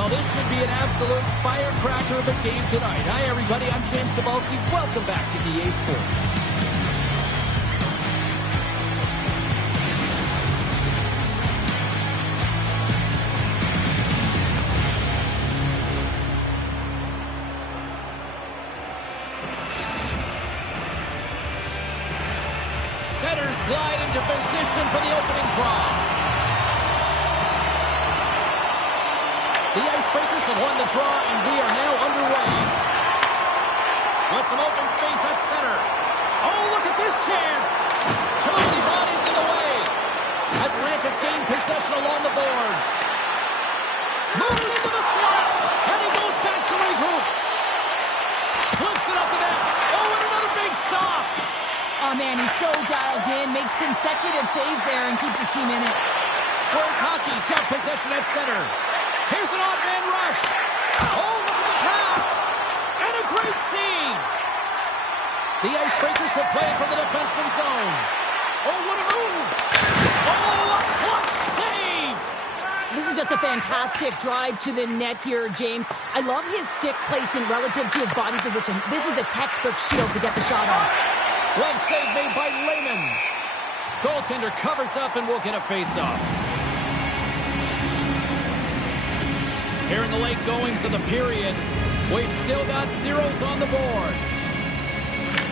Well, this should be an absolute firecracker of a game tonight. Hi, everybody. I'm James Cebulski. Welcome back to EA Sports. Setters glide into position for the opening draw. The Icebreakers have won the draw, and we are now underway. With some open space at center. Oh, look at this chance. Too many bodies in the way. Atlantis gained possession along the boards. Moves into the slot, and he goes back to regroup. Flips it up the net. Oh, and another big stop. Oh, man, he's so dialed in, makes consecutive saves there, and keeps his team in it. Sports Hockey's got possession at center. Here's an odd man rush. Oh, look at the pass. And a great save. The Icebreakers will play from the defensive zone. Oh, what a move. Oh, a clutch save. This is just a fantastic drive to the net here, James. I love his stick placement relative to his body position. This is a textbook shield to get the shot off. Glove save made by Lehman. Goaltender covers up and will get a face-off. Here in the late goings of the period, we've still got zeros on the board.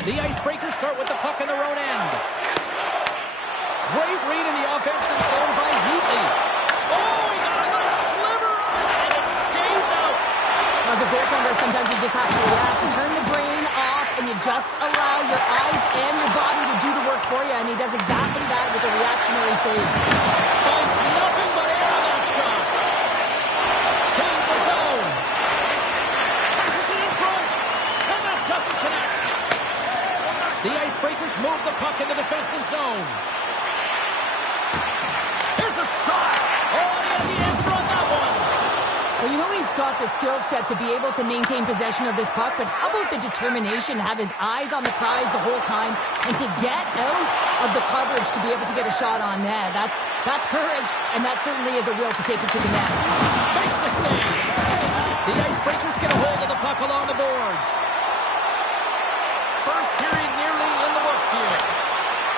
The Icebreakers start with the puck in their own end. Great read in the offensive zone by Heatley. Oh, he got a little sliver of it, and it stays out. As a goaltender, sometimes you just have to react. You turn the brain off, and you just allow your eyes and your body to do the work for you, and he does exactly that with a reactionary save. Finds nothing but air on that shot. Gains the zone. Passes it in front, and that doesn't connect. The Icebreakers move the puck in the defensive zone. Here's a shot. Oh, he has the answer on that one. Well, you know he's got the skill set to be able to maintain possession of this puck, but how about the determination to have his eyes on the prize the whole time and to get out of the coverage to be able to get a shot on net? That's courage, and that certainly is a will to take it to the net. Makes the save. The Icebreakers get a hold of the puck along the boards. First period nearly in the books here.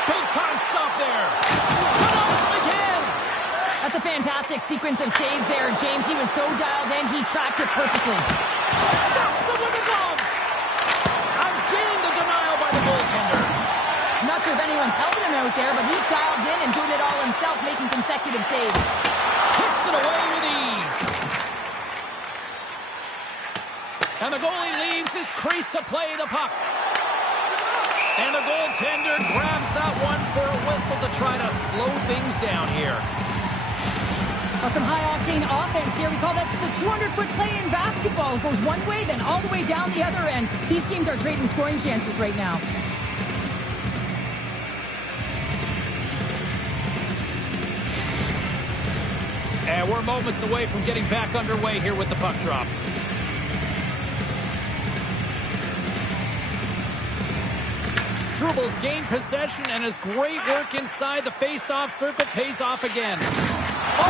Big time stop there. Connects him again. That's a fantastic sequence of saves there, James. He was so dialed in, he tracked it perfectly. Stops him with a glove. Again, the denial by the goaltender. I'm not sure if anyone's helping him out there, but he's dialed in and doing it all himself, making consecutive saves. Kicks it away with ease. And the goalie leaves his crease to play the puck. And the goaltender grabs that one for a whistle to try to slow things down here. Well, some high-octane offense here. We call that the 200-foot play in basketball. It goes one way, then all the way down the other end. These teams are trading scoring chances right now. And we're moments away from getting back underway here with the puck drop. Strubles gained possession, and his great work inside the face-off circle pays off again. Oh,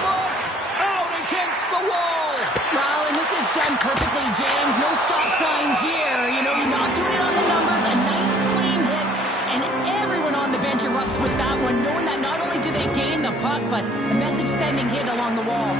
look! Out against the wall! Well, and this is done perfectly, James. No stop sign here. You know, you're not doing it on the numbers. A nice, clean hit. And everyone on the bench erupts with that one, knowing that not only do they gain the puck, but a message-sending hit along the wall.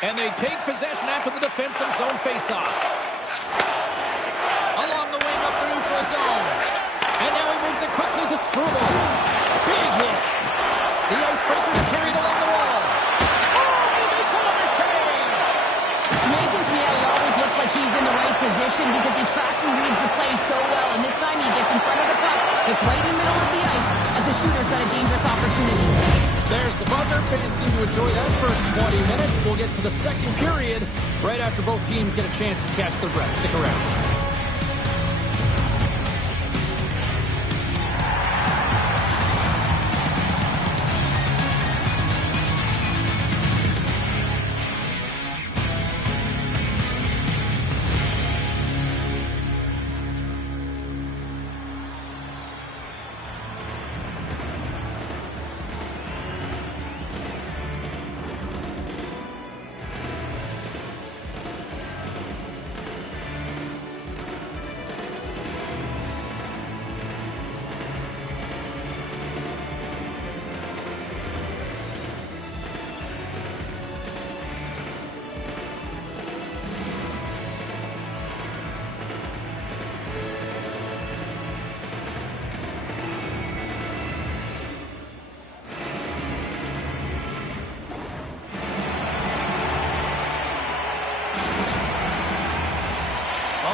And they take possession after the defensive zone faceoff. Along the wing up the neutral zone. And now he moves it quickly to Struble. Big hit. The Icebreakers carried along the wall. Oh, he makes another save. It's amazing to me how he always looks like he's in the right position because he tracks and reads the play so well. And this time he gets in front of the puck. It's right in the middle of the ice as the shooter's got a dangerous opportunity. There's the buzzer. Fans seem to enjoy that first 20 minutes. We'll get to the second period right after both teams get a chance to catch their breath. Stick around.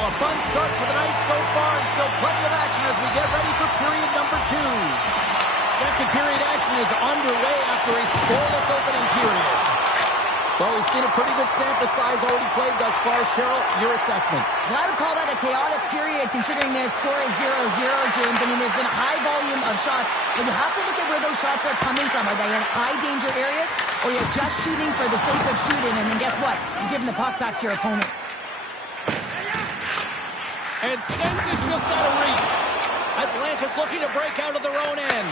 a fun start for the night so far, and still plenty of action as we get ready for period number 2. Second period action is underway after a scoreless opening period. Well, we've seen a pretty good sample size already played thus far. Cheryl, your assessment? Well, I would call that a chaotic period considering the score is 0-0, James. I mean, there's been a high volume of shots, but you have to look at where those shots are coming from. Are they in high-danger areas, or you're just shooting for the sake of shooting, and then guess what? You're giving the puck back to your opponent. And sends it just out of reach. Atlanta's looking to break out of their own end.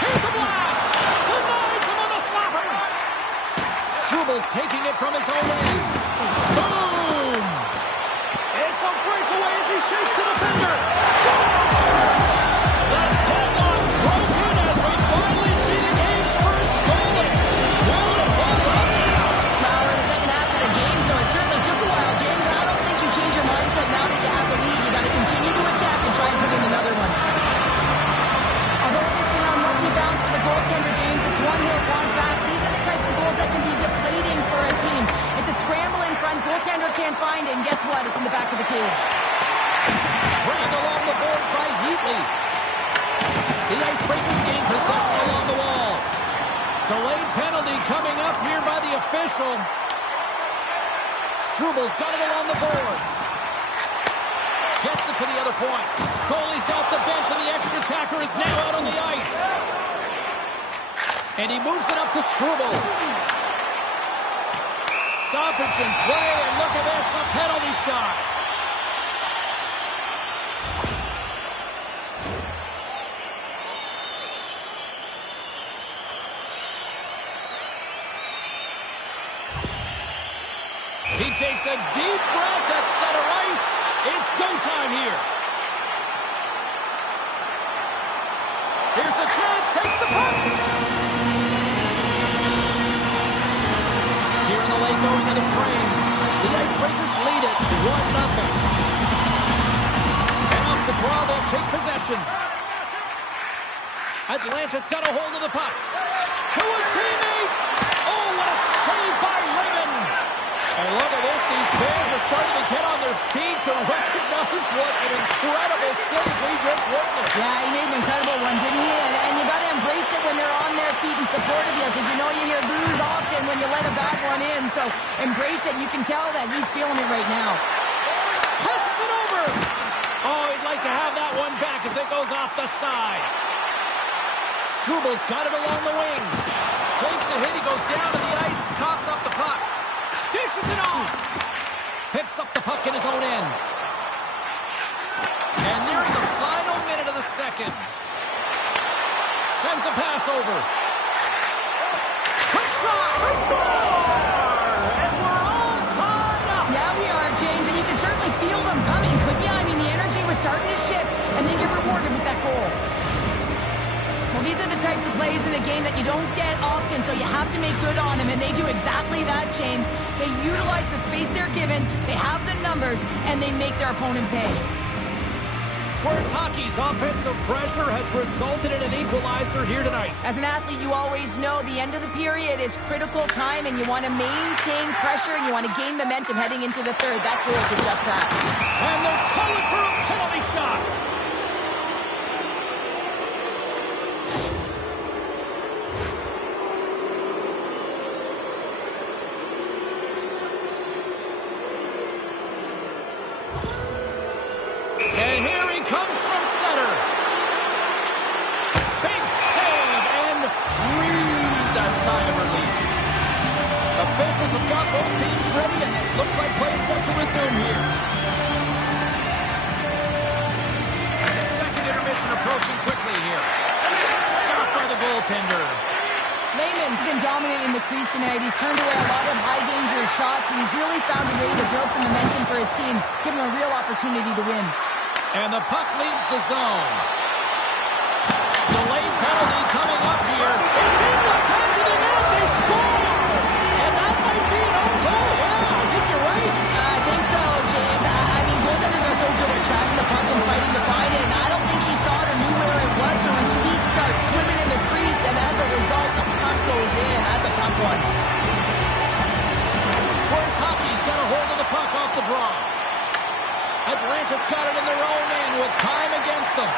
Here's a blast! Denies him on the slapper! Strubles taking it from his own end. Boom! It's a breakaway as he shakes the defender. Scores! The deadlock broken as we finally see the game's first goal. Beautiful run! Well, we're in the second half of the game, so it certainly took a while, James. And I don't think you change your mindset now that you have the lead. You got to continue to attack and try and put in another one. Although this is an unlucky bounce for the goaltender, James, it's one hit, one back. These are the types of goals that can be deflating for a team. It's a scramble in front, goaltender can't find it, and guess what? It's in the back of the cage. Dragged along the boards by Heatley. The Icebreakers gain possession along the wall. Delayed penalty coming up here by the official. Strubles got it along the boards. Gets it to the other point. Goalie's off the bench, and the extra attacker is now out on the ice. And he moves it up to Struble. Stoppage in play, and look at this, a penalty shot. He takes a deep breath at center ice. It's go time here. Here's a chance, takes the puck. Here in the lane going to the frame. The Icebreakers lead it 1-0. And off the draw, they'll take possession. Atlanta's got a hold of the puck. To his teammate. Oh, what a save by Raymond. And look at this, these fans are starting to get on their feet to recognize what an incredible save we just witnessed. Yeah, he made an incredible one, didn't he? And you got to embrace it when they're on their feet in support of you, because you know you hear boos often when you let a bad one in. So embrace it. You can tell that he's feeling it right now. Passes it over. Oh, he'd like to have that one back as it goes off the side. Struble's got it along the wing. Takes a hit, he goes down to the ice, coughs up the puck. Dishes it off. Picks up the puck in his own end. And nearing the final minute of the second. Sends a pass over. Quick shot. They score! And we're all tied up. Yeah, we are, James. And you can certainly feel them coming, couldn't you? I mean, the energy was starting to shift, and then you're rewarded with that goal. Well, these are the types of plays in a game that you don't get often, so you have to make good on them, and they do exactly that, James. They utilize the space they're given, they have the numbers, and they make their opponent pay. Squirts Hockey's offensive pressure has resulted in an equalizer here tonight. As an athlete, you always know the end of the period is critical time, and you want to maintain pressure, and you want to gain momentum heading into the third. That goal did just that. And they're calling for a penalty shot. And here he comes from center. Big save and breathed a sigh of relief. Officials have got both teams ready, and it looks like play is set to resume here. Second intermission approaching quickly here. Stopped by the goaltender. Lehman's been dominating the crease tonight. He's turned away a lot of high-danger shots, and he's really found a way to build some momentum for his team, give him a real opportunity to win. And the puck leaves the zone. Delayed penalty coming up here. It's in the back of the net. They score! And that might be an own goal. Yeah, I think you're right. I think so, James. I mean, goaltenders are so good at tracking the puck and fighting to find it. And I don't think he saw it or knew where it was, so his feet start swimming in the crease, and as a result, the puck goes in. That's a tough one. Sports Hockey's got a hold of the puck off the draw. Atlanta's got it in their own end with time against them.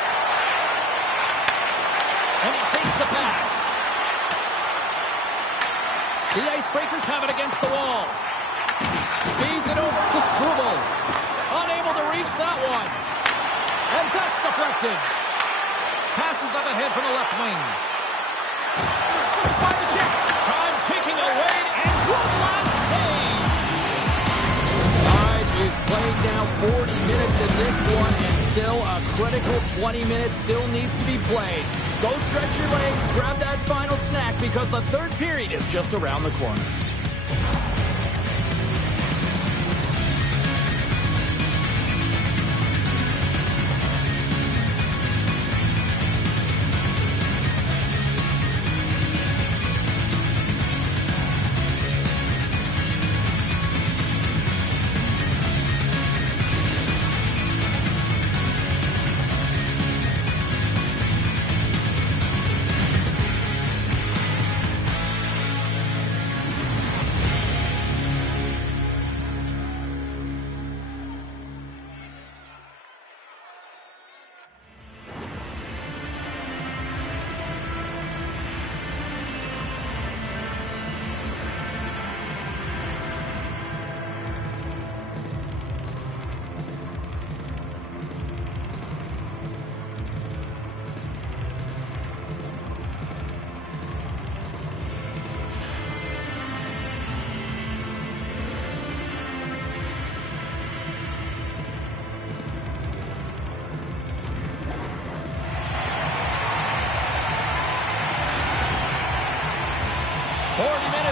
And he takes the pass. The Icebreakers have it against the wall. Feeds it over to Struble. Unable to reach that one. And that's deflected. Passes up ahead from the left wing. Six by the check. Time ticking away, and one last save. All right, we've played now 40 minutes in this one, and still a critical 20 minutes still needs to be played. Go stretch your legs, grab that final snack, because the third period is just around the corner.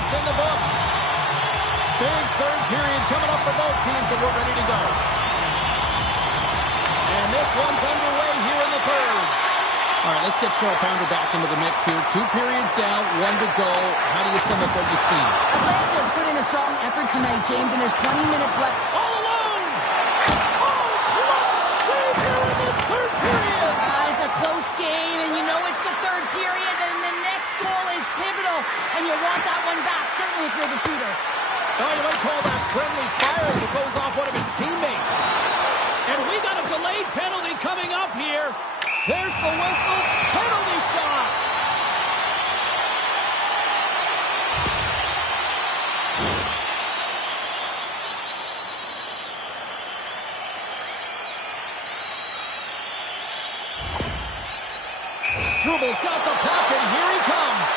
In the books. Big third period coming up for both teams, and we're ready to go. And this one's underway here in the third. All right, let's get Cheryl Pounder back into the mix here. 2 periods down, 1 to go. How do you sum up what you've seen? Atlanta's put in a strong effort tonight, James, and there's 20 minutes left. All alone! Oh, clutch save here in this third period! It's a close game, and you know it's the third period, and the next goal is pivotal, and you want that one back, certainly if you're the shooter. Oh, you might call that friendly fire as it goes off one of his teammates. And we got a delayed penalty coming up here. There's the whistle. Penalty shot. Struble's got the puck, and here he comes.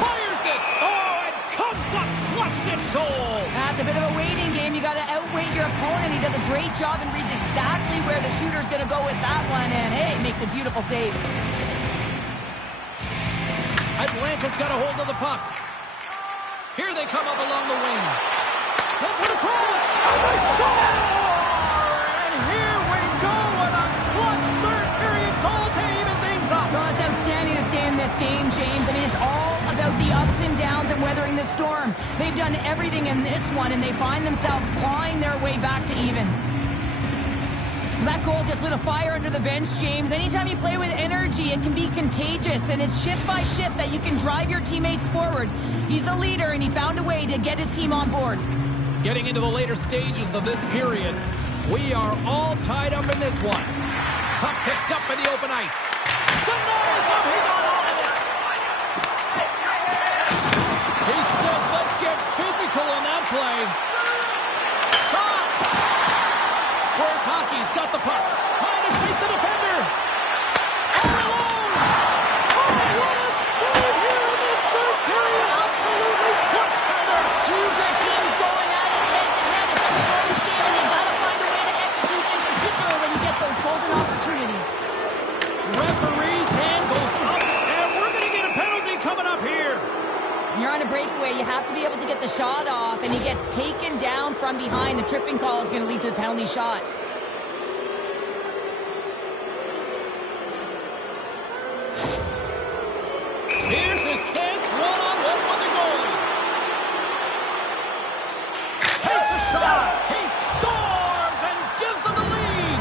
Fires it. Oh, and comes up clutch and goal. That's a bit of a waiting game. You got to outweight your opponent. He does a great job and reads exactly where the shooter's going to go with that one. And, hey, makes a beautiful save. Atlanta's got a hold of the puck. Here they come up along the wing. Sends it across. They score! And here we go with a clutch third period goal to even things up. Well, it's outstanding to stay in this game, James. I mean, it's all about the ups and downs and weathering the storm. They've done everything in this one, and they find themselves clawing their way back to evens. That goal just lit a fire under the bench, James. Anytime you play with energy, it can be contagious, and it's shift by shift that you can drive your teammates forward. He's a leader, and he found a way to get his team on board. Getting into the later stages of this period, we are all tied up in this one. Puck picked up in the open ice. Denies him. He got all of it. He says, let's get physical on that play. Shot. Squirts hockey's got the puck. Trying to shape the defender. All alone. Oh, what a save here in this third period. Absolutely clutch header. Two good teams going at it head-to-head. It's a close game, and you've got to find a way to execute, in particular when you get those golden opportunities. Referee's hand goes up, and we're going to get a penalty coming up here. When you're on a breakaway, you have to be able to get the shot off, and he gets taken down from behind. The tripping call is going to lead to the penalty shot. Here's his chance, one-on-one with the goalie. Takes a shot. He scores and gives them the lead.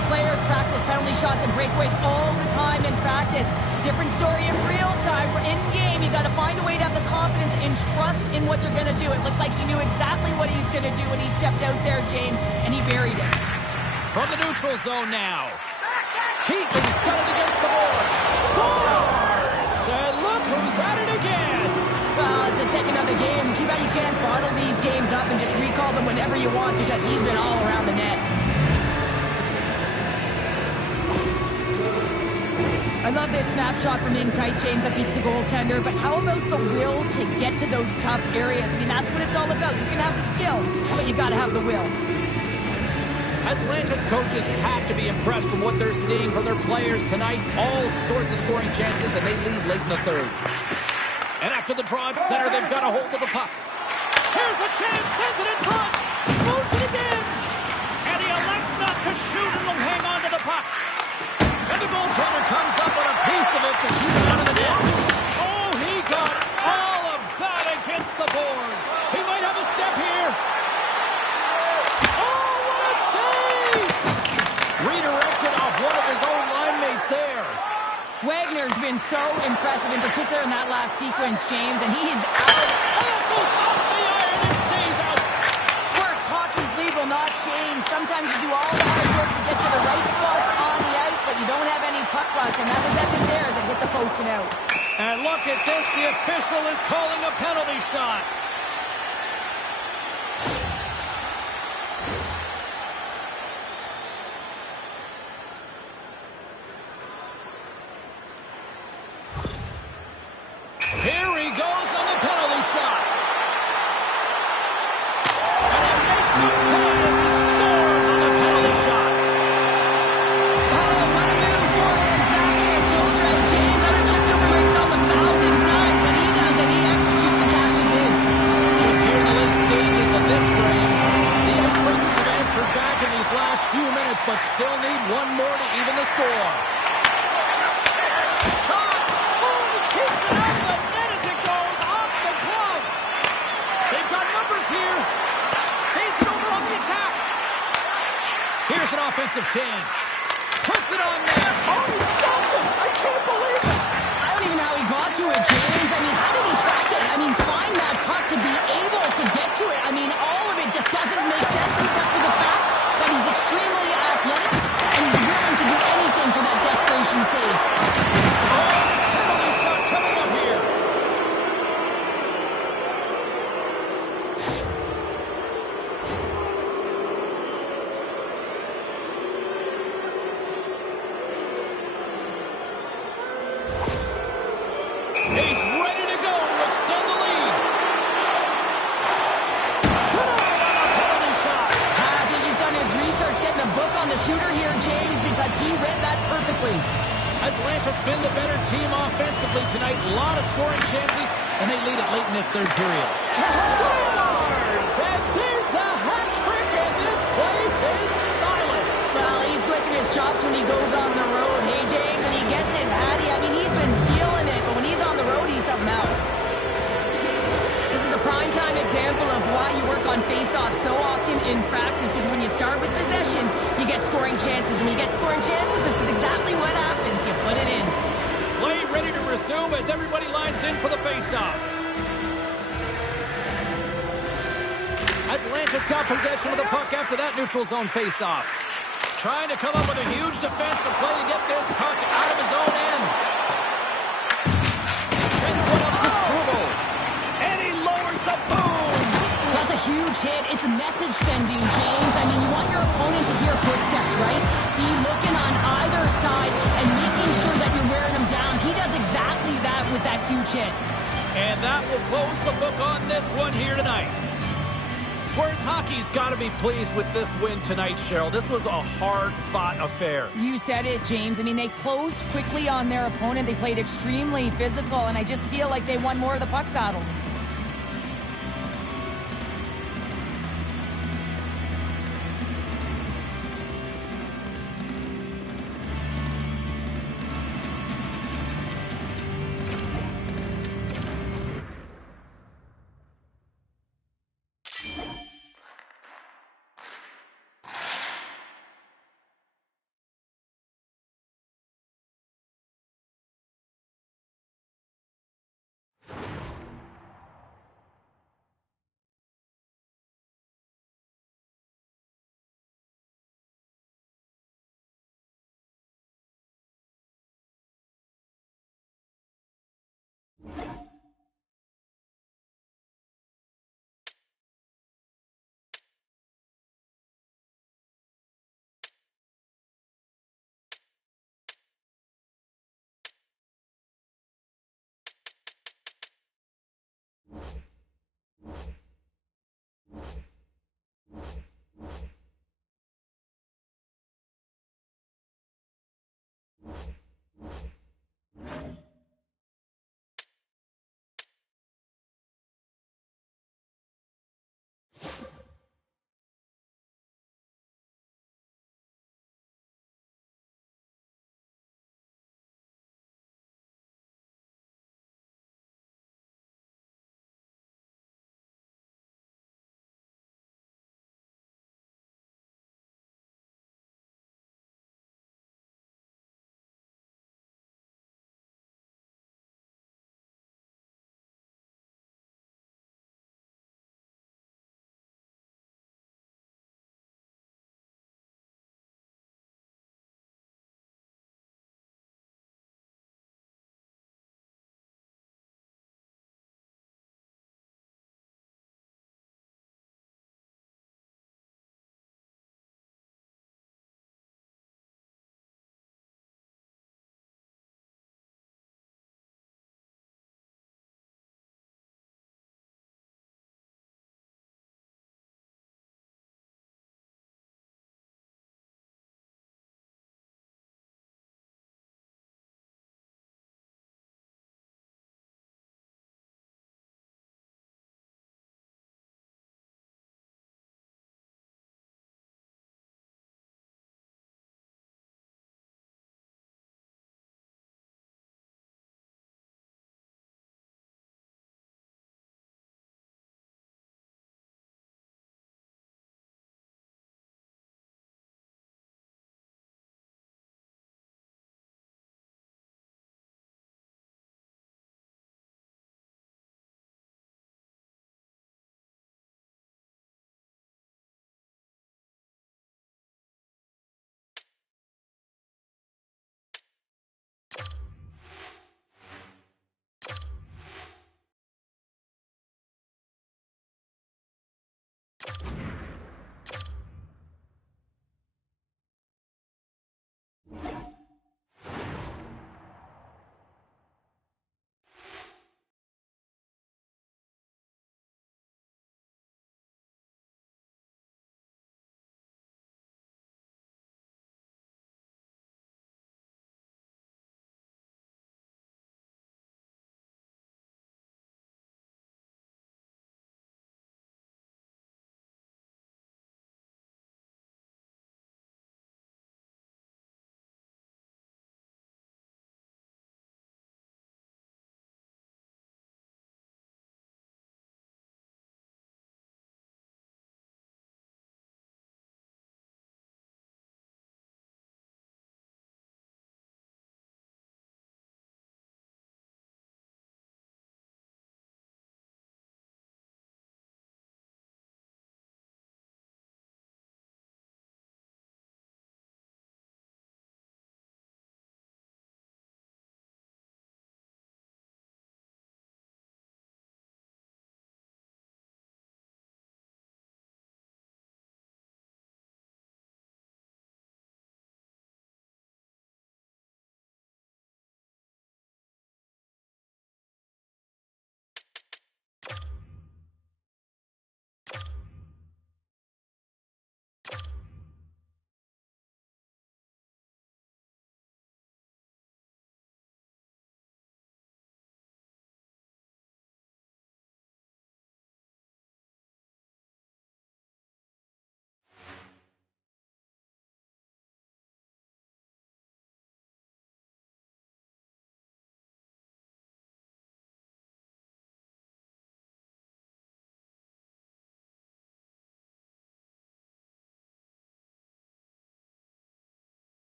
The players practice penalty shots and breakaways all the time in practice. Different story in real time. In game, you got to find a way to have the confidence and trust in what you're going to do. It looked like he knew exactly what he's going to do when he stepped out there, James, and he buried it. From the neutral zone now. Heatley's got it against the boards. Scores! And look who's at it again. Well, it's the second of the game. Too bad you can't bottle these games up and just recall them whenever you want because he's been all around the net. I love this snapshot from in tight, James, that beats the goaltender, but how about the will to get to those tough areas? I mean, that's what it's all about. You can have the skill, but you got to have the will. Atlanta's coaches have to be impressed from what they're seeing from their players tonight. All sorts of scoring chances, and they lead late in the third. And after the draw at center, they've got a hold of the puck. Here's a chance, sends it in front, moves it again, and he elects not to shoot and will hang on to the puck. And the goaltender comes up with a piece of it to keep it out of the net. Oh, he got all of that against the boards. He might have a step here. Oh, what a save! Redirected off one of his own line mates there. Wagner's been so impressive, in particular in that last sequence, James, and he's out. Oh, goes off the iron and stays out. Sports hockey's lead will not change. Sometimes you do all the hard work to get to the right spots on the ice, but you don't have any puck luck, and that was evident there as it hit the post and out. And look at this, the official is calling a penalty shot. Here he goes on the penalty shot. And he makes it pay as he scores on the penalty shot. Oh, what a move for him. Backhand shoulder, James. I would have tripped over myself 1,000 times, but he does it. He executes and cashes in. Just here in the late stages of this frame, the Icebreakers have answered back in these last few minutes, but still need one more to even the score. Shot! Oh, he keeps it out of the net as it goes off the glove. They've got numbers here. Feeds it over on the attack. Here's an offensive chance. Puts it on there. Oh, he stopped it. I can't believe it. I don't even know how he got to it, James. I mean, how did he track it? I mean, find that puck to be able to get to it. I mean, all of it just doesn't make sense except for the fact that he's extremely athletic and he's willing to do anything for that desperation save. Penalty shot coming up here. He's ready to go to extend the lead. Denied on a penalty shot. I think he's done his research getting a book on the shooter here, James, because he read that perfectly. Atlanta's been the better team offensively tonight. A lot of scoring chances, and they lead it late in this third period. Scores! And there's the hat trick, and this place is silent. Well, he's licking his chops when he goes on the road, hey, James, and he gets his hattie. I mean, he's been feeling it, but when he's on the road, he's something else. This is a prime-time example of why you work on face-offs so often in practice, because when you start with possession, you get scoring chances. And when you get scoring chances, this is exactly what happens. You put it in. Play ready to resume as everybody lines in for the face-off. Atlanta's got possession of the puck after that neutral zone face-off. Trying to come up with a huge defensive play to get this puck out of his own end. Sends one up to Struble. And he lowers the boom. That's a huge hit. It's message sending, James. I mean, you want your opponent to hear footsteps, right? Be looking on either side and making sure that you're wearing them down. He does exactly that with that huge hit. And that will close the book on this one here tonight. Squirts Hockey's got to be pleased with this win tonight, Cheryl. This was a hard-fought affair. You said it, James. I mean, they closed quickly on their opponent. They played extremely physical, and I just feel like they won more of the puck battles.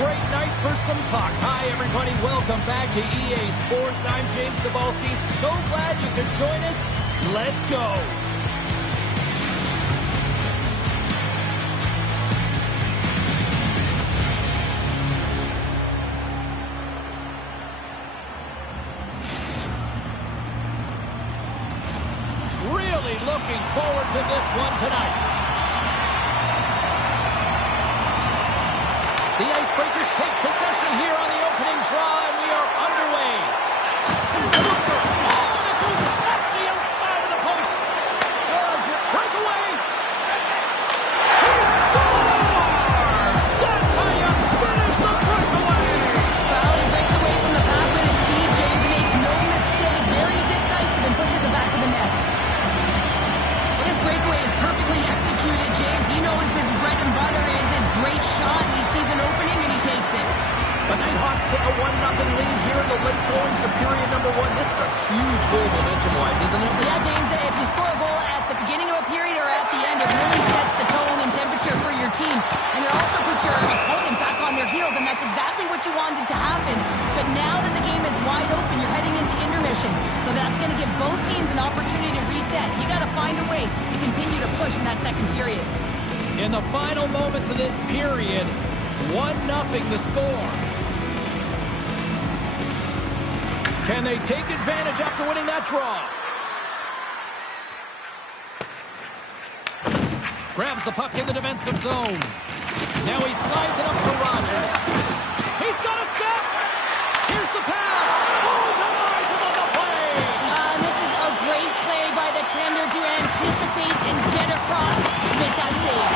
great night for some puck. Hi, everybody. Welcome back to EA Sports. I'm James Cebulski. So glad you could join us. Let's go. Really looking forward to this one tonight. The Icebreakers take possession here on the opening draw, and we are underway. Sends it over. Oh, and it goes. That's the outside of the post. Breakaway. He scores! That's how you finish the breakaway. Well, he breaks away from the pass with his speed. James makes no mistake. Very decisive and puts it in the back of the net. Well, this breakaway is perfectly executed, James. He knows his bread and butter is his great shot. He sees an opening and he takes it. The Nighthawks take a 1-0 lead here in the late-going period number 1. This is a huge goal momentum-wise, isn't it? Yeah, James, if you score a goal at the beginning of a period or at the end, it really sets the tone and temperature for your team. And it also puts your opponent back on their heels, and that's exactly what you wanted to happen. But now that the game is wide open, you're heading into intermission. So that's going to give both teams an opportunity to reset. You got to find a way to continue to push in that second period. In the final moments of this period, 1-0 the score. Can they take advantage after winning that draw? Grabs the puck in the defensive zone. Now he slides it up to Rogers. He's got a step. Here's the pass. Oh, denies him on the play. This is a great play by the tender to anticipate and get across to make that save.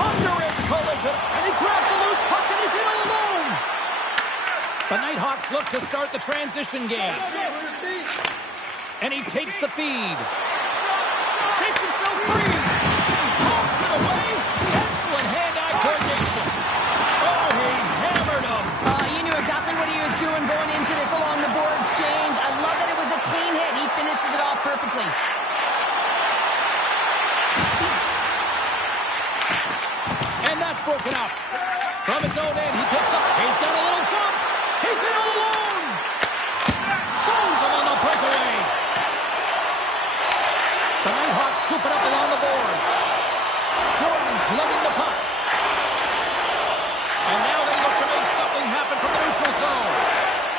Thunderous collision, and he grabs the loose puck, and he's in all alone. The Nighthawks look to start the transition game. And he takes the feed. Shakes himself free. Pumps it away. Excellent hand-eye coordination. Oh, he hammered him. You knew exactly what he was doing going into this along the boards, James. I love that it was a clean hit. He finishes it off perfectly. And that's broken up. From his own end, he picks up. He's got a little jump. He's in all alone. Stones him on the breakaway. The Nighthawks scoop it up along the boards. Jordan's lugging the puck. And now they look to make something happen from the neutral zone.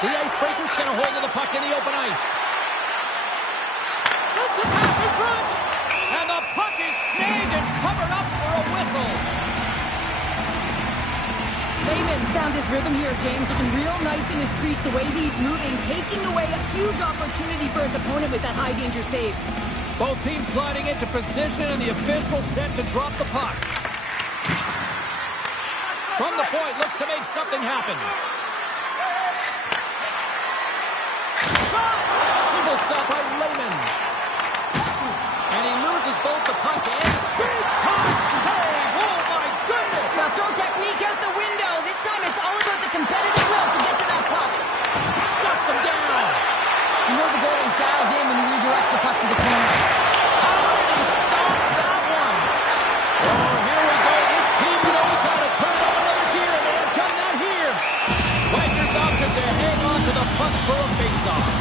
The Icebreakers get a hold of the puck in the open ice. Sends a pass in front. And the puck is snagged and covered up for a whistle. Layman found his rhythm here, James. Looking real nice in his crease, the way he's moving, taking away a huge opportunity for his opponent with that high-danger save. Both teams gliding into position, and the official set to drop the puck. From the point, looks to make something happen. Shot! Simple stop by Layman. And he loses both the puck and big-time save! Oh, my goodness! Now throw technique out the window. This time it's all about the competitive will to get to that puck. Shuts him down. You know the goalie's dialed in when he redirects the puck to the corner. How did he stop that one? Oh, here we go. This team knows how to turn up another gear, and they have done that here. Wagner's opted to hang on to the puck for a face-off.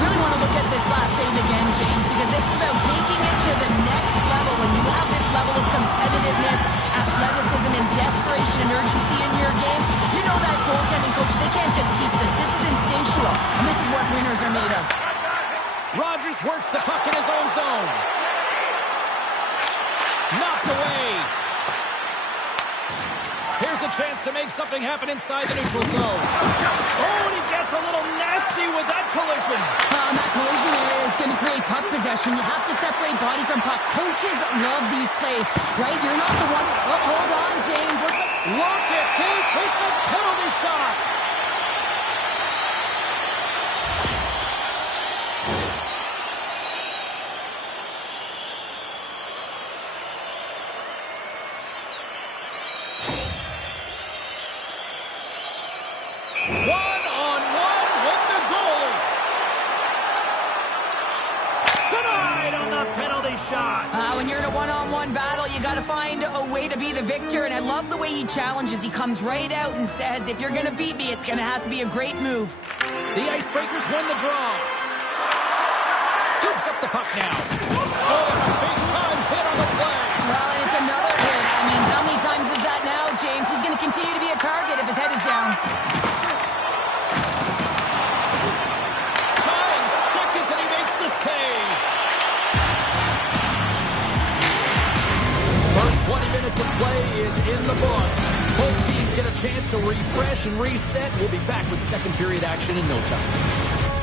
Really want to look at this last save again, James, because this is about taking it to the next level. When you have this level of competitiveness, athleticism, and desperation and urgency in your game, you know that goaltending coach, they can't just teach this. This is instinctual, and this is what winners are made of. Rogers works the puck in his own zone. Knocked away. Here's a chance to make something happen inside the neutral zone. Oh, and he gets a little nasty with that collision. And that collision is going to create puck possession. You have to separate body from puck. Coaches love these plays, right? You're not the one. Oh, hold on, James. Looks like... Look at this. It's a penalty shot. One-on-one with the goalie. Denied on the penalty shot. When you're in a one-on-one battle, you got to find a way to be the victor, and I love the way he challenges. He comes right out and says, if you're going to beat me, it's going to have to be a great move. The Icebreakers win the draw. Scoops up the puck now. Oh, and a big-time hit on the play. Well, and it's another hit. I mean, how many times is that now, James? He's going to continue to be a target if his head is down. Tying seconds, and he makes the save. First 20 minutes of play is in the books. Both teams get a chance to refresh and reset. We'll be back with second period action in no time.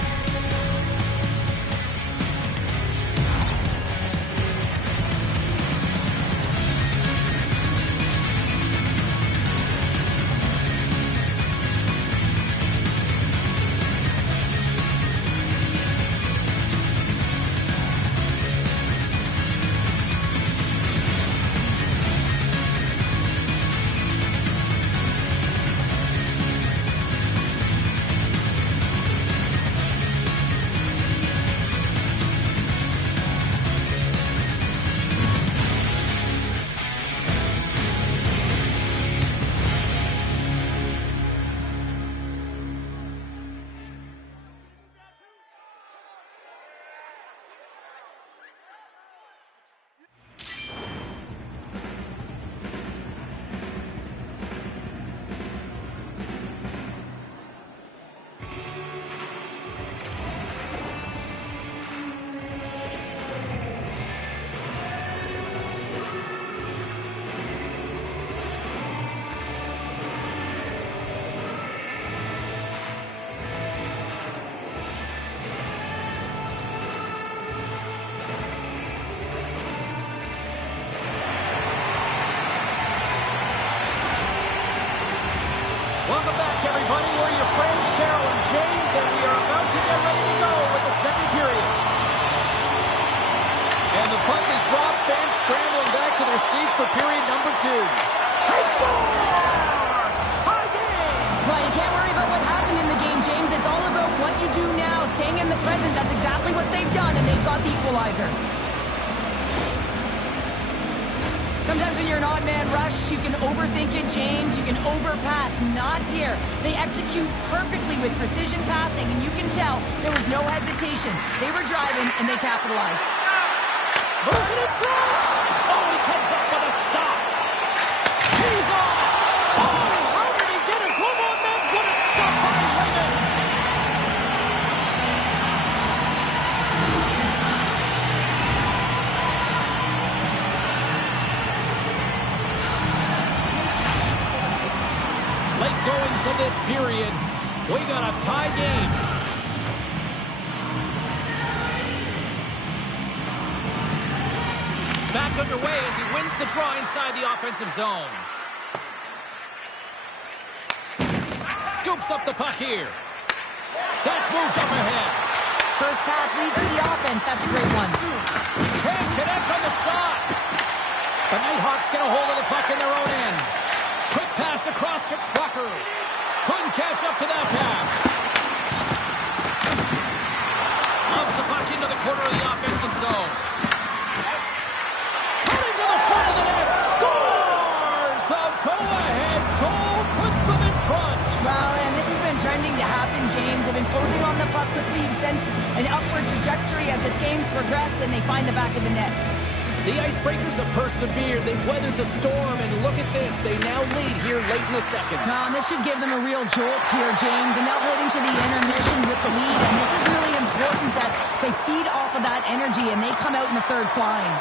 Welcome back, everybody. We're your friends, Cheryl and James, and we are about to get ready to go with the second period. And the puck is dropped. Fans scrambling back to their seats for period number 2. He scores! Tie game! Well, you can't worry about what happened in the game, James. It's all about what you do now, staying in the present. That's exactly what they've done, and they've got the equalizer. Sometimes when you're an odd man rush, you can overthink it, James. You can overpass. Not here. They execute perfectly with precision passing, and you can tell there was no hesitation. They were driving, and they capitalized. Moves it in front! Oh, he comes up with a stop. He's off! Oh, how did he get a glove on that? What a stop by Raymond! Late goings of this period. We got a tie game. Back underway as he wins the draw inside the offensive zone. Scoops up the puck here. That's moved up ahead. First pass leads to the offense. That's a great one. Can't connect on the shot. The Nighthawks get a hold of the puck in their own end. Quick pass across to Crocker. Couldn't catch up to that pass. Loves the puck into the corner of the offensive zone. Cutting to the front of the net. Scores! The go-ahead goal puts them in front. Well, and this has been trending to happen, James. They've been closing on the puck quickly since an upward trajectory as this game's progressed, and they find the back of the net. The Icebreakers have persevered. They've weathered the storm, and look at this. They now lead here late in the second. No, and this should give them a real jolt here, James. And now heading to the intermission with the lead. And this is really important that they feed off of that energy, and they come out in the third flying.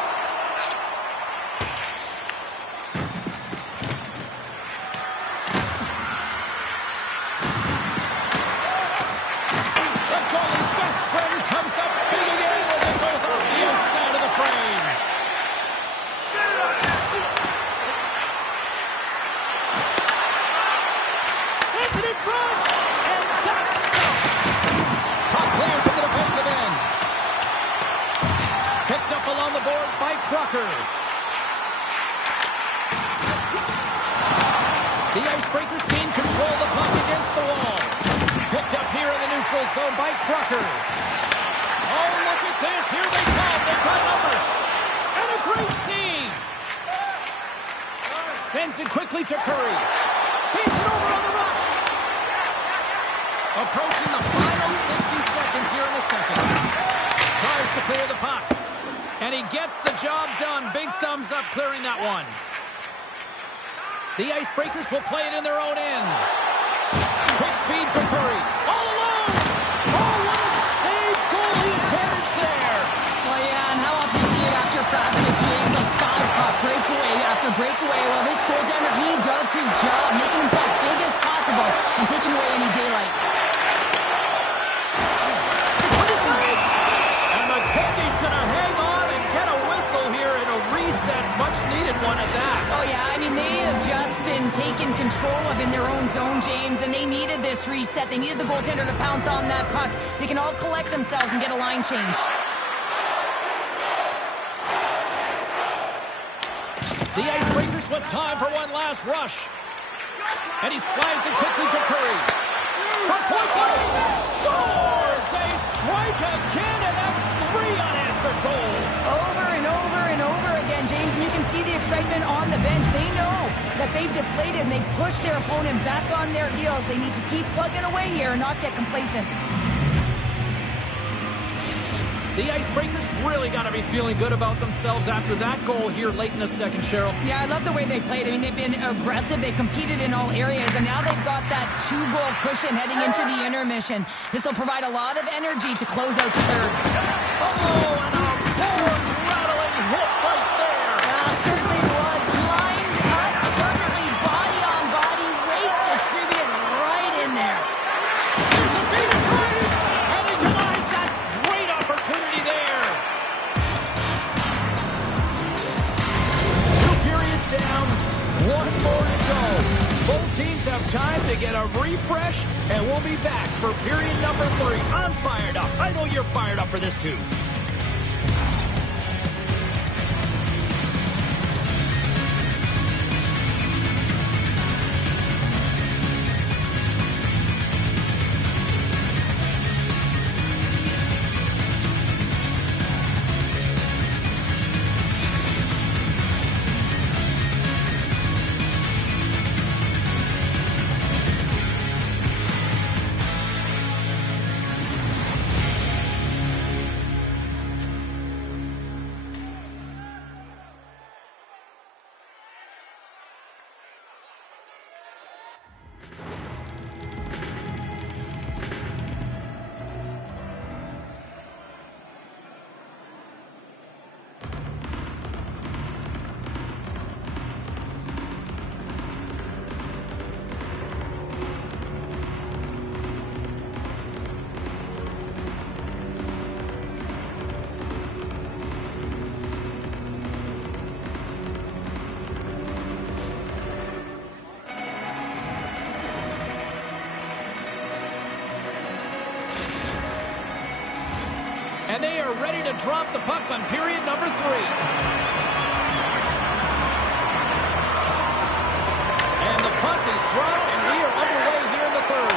The goalie's best friend comes up big again as it goes off the outside of the frame. Sends it in front, and that's stopped. Puck cleared from the defensive end. Picked up along the boards by Crocker. The Icebreakers gain control of the puck against the wall. Picked up here in the neutral zone by Crocker. Oh, look at this. Here they come. They've got numbers. And a great save. Sends it quickly to Curry. Feeds it over on the rush. Approaching the final 60 seconds here in the second. Tries to clear the puck. And he gets the job done. Big thumbs up clearing that one. The Icebreakers will play it in their own end. Quick feed to Curry. All alone. Oh, what a save. Goalie advantage there. Well, yeah, and how often you see it after practice, James, like 5-puck breakaway after breakaway. Well, this goaltender, he does his job, making himself big as possible and taking away any daylight. With his legs. And McKenzie's going to hang on and get a whistle here in a reset. Much needed one at that. Oh, yeah, I mean, they have just been taken control of in their own zone, James, and they needed this reset. They needed the goaltender to pounce on that puck. They can all collect themselves and get a line change. The Icebreakers with time for one last rush. And he slides it quickly to Curry. From point blank, scores! They strike again, and that's 3 unanswered goals. Over and over and over again, James, and you can see the excitement on the bench. They know that they've deflated and they've pushed their opponent back on their heels. They need to keep plugging away here and not get complacent. The Icebreakers really got to be feeling good about themselves after that goal here late in the second, Cheryl. Yeah, I love the way they played. I mean, they've been aggressive. They competed in all areas, and now they've got that 2-goal cushion heading into the intermission. This will provide a lot of energy to close out the third. Oh, and a board-rattling hit right there. Certainly was lined up perfectly, body on body, weight distributed right in there. There's a beat of Curry, and he denies that great opportunity there. 2 periods down, 1 more to go. Both teams have time to get a refresh, and we'll be back for period number 3. I'm fired up. I know you're fired up for this too. And they are ready to drop the puck on period number 3. And the puck is dropped, and we are underway here in the third.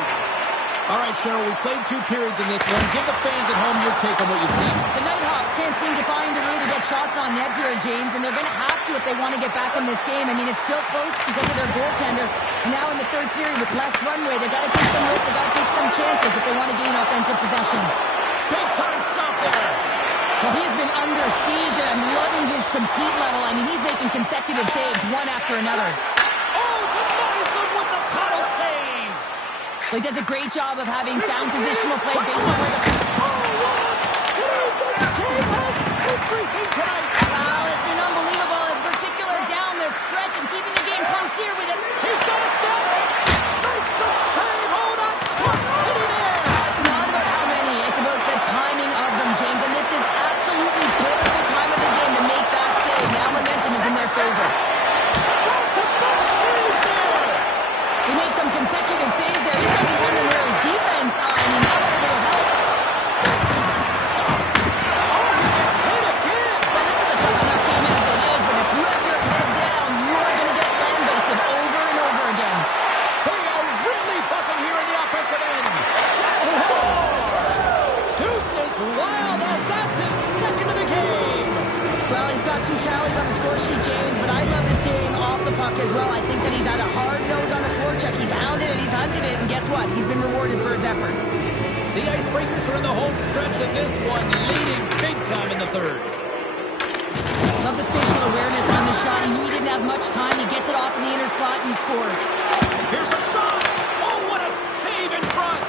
All right, Cheryl, we played 2 periods in this one. Give the fans at home your take on what you've seen. The Nighthawks can't seem to find a way to get shots on net here, James, and they're going to have to if they want to get back in this game. I mean, it's still close because of their goaltender. And now in the third period with less runway, they've got to take some risks, they've got to take some chances if they want to gain offensive possession. Big time stop there. Well, he's been under siege, and I'm loving his compete level. I mean, he's making consecutive saves, one after another. Oh, denies him with the paddle save. So he does a great job of having sound positional play based on where the... Oh, what a save. This game has everything tonight. Well, it's been unbelievable, in particular down the stretch and keeping the game close here with it. He's got a step. Makes the save. Oh, that's clutch city there. It's not about how many, it's about the timing of them, James, and this is absolutely pivotal time of the game to make that save. Now momentum is in their favor. Back-to-back saves there. He makes some consecutive saves there. He's not wondering where his defense are. I mean, how about a little help? Oh, he gets hit again. Well, this is as well. I think that he's had a hard nose on the forecheck. He's hounded it, he's hunted it, and guess what? He's been rewarded for his efforts. The Icebreakers are in the home stretch of this one, leading big time in the third. Love the spatial awareness on the shot. He knew he didn't have much time. He gets it off in the inner slot and he scores. Here's a shot. Oh, what a save in front.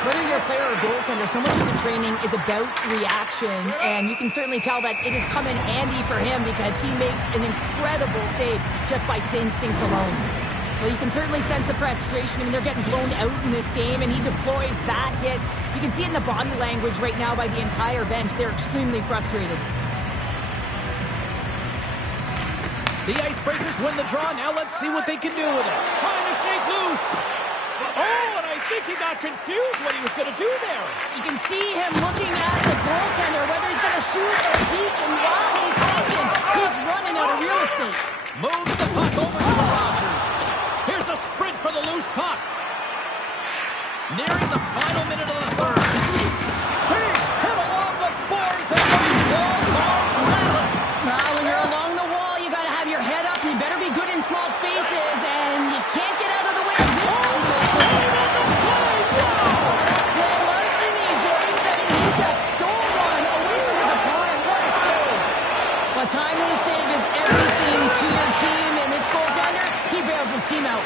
Whether you're a player or goaltender, so much of the training is about reaction, and you can certainly tell that it has come in handy for him because he makes an incredible save just by instincts alone. Well, you can certainly sense the frustration. I mean, they're getting blown out in this game, and he deploys that hit. You can see it in the body language right now by the entire bench. They're extremely frustrated. The Icebreakers win the draw. Now let's see what they can do with it. Trying to shake loose. Oh, and I think he got confused what he was going to do there. You can see him looking at the goaltender, whether he's going to shoot or deke, and while he's thinking, he's running out of real estate. Moves the puck over to Rogers. Here's a sprint for the loose puck. Nearing the final minute of the third. He hit along the boards and those walls are rattling. Now, when you're along the wall, you got to have your head up. You better be good in small spaces, and you can't get out of the way of this. A timely save is everything to your team, and this goaltender, he bails his team out.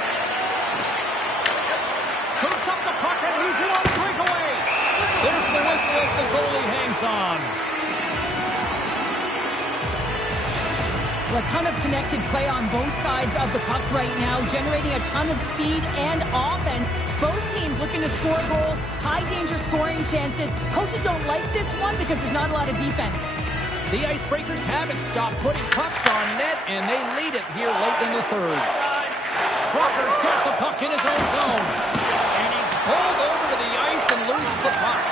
Scoops up the puck, and he's in on a breakaway. There's the whistle as the goalie hangs on. Well, a ton of connected play on both sides of the puck right now, generating a ton of speed and offense. Both teams looking to score goals, high-danger scoring chances. Coaches don't like this one because there's not a lot of defense. The Icebreakers haven't stopped putting pucks on net, and they lead it here late in the third. Crocker's got the puck in his own zone, and he's pulled over to the ice and loose the puck.